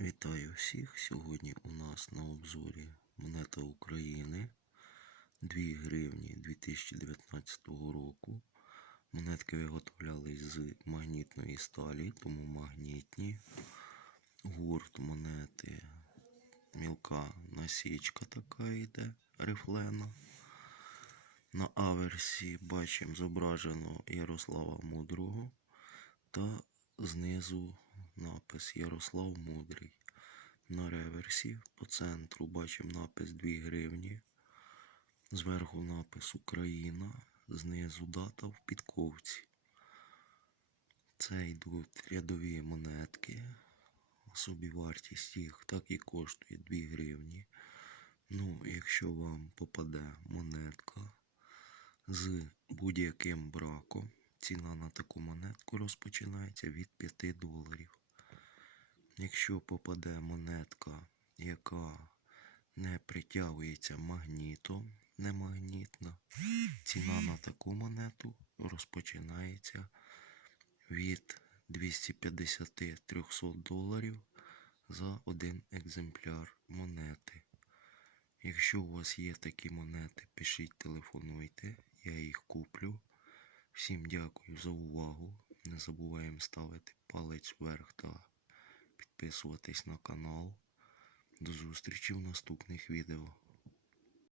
Вітаю всіх! Сьогодні у нас на обзорі монета України 2 гривні 2019 року. Монетки виготовлялись з магнітної сталі, тому магнітні. Гурт монети мілка насічка така йде, рифлена. На аверсі бачимо зображено Ярослава Мудрого та знизу напис Ярослав Мудрий. На реверсі по центру бачимо напис 2 гривні. Зверху напис Україна, знизу дата в підковці. Це йдуть рядові монетки. Собівартість їх так і коштує 2 гривні. Ну, якщо вам попаде монетка з будь-яким браком, ціна на таку монетку розпочинається від 5 доларів. Якщо попаде монетка, яка не притягується магнітом, не магнітна, ціна на таку монету розпочинається від 250-300 доларів за один екземпляр монети. Якщо у вас є такі монети, пишіть, телефонуйте, я їх куплю. Всім дякую за увагу. Не забуваємо ставити палець вверх та підписуватись на канал. До зустрічі в наступних відео.